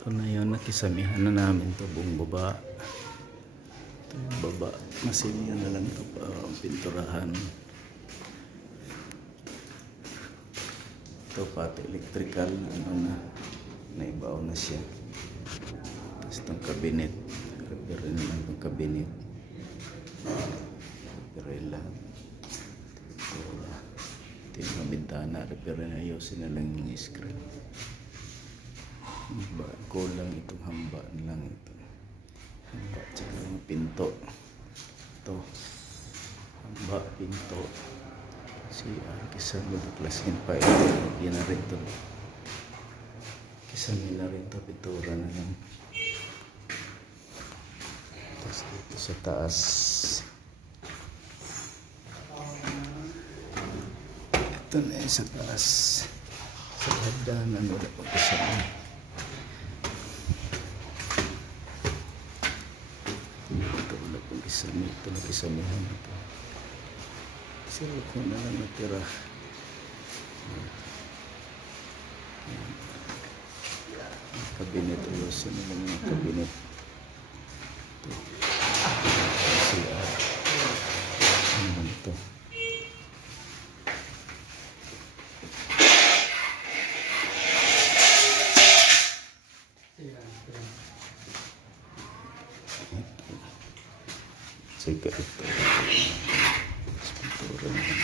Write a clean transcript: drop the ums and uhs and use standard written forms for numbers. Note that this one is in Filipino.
Ito na yun, nakisamihan na namin to buong baba. Ito yung baba, masilihan na lang ito pa ang pinturahan. Ito pati electrical, ano na, naibaw na siya. Tapos itong cabinet, repair na lang itong cabinet. Repair lang. Ito yung mga bintana, repair na, ayusin na lang yung screen. Kulang itong hamba lang ito. Hamba tsaka yung pinto. Ito. Hamba, pinto. Kisang klasin pa ito. Yan na rin ito. Kisang nila rin ito. Pintura na lang. Tapos dito sa taas. Ito na yung sa taas. Sa hagdanan wala pa kasama. Ito nakisamihan ito. Sila ko na lang natira. Kabinet. Ayusin na lang yung kabinet. Ito. CR. Ano naman ito? Sika ito. Pintura na.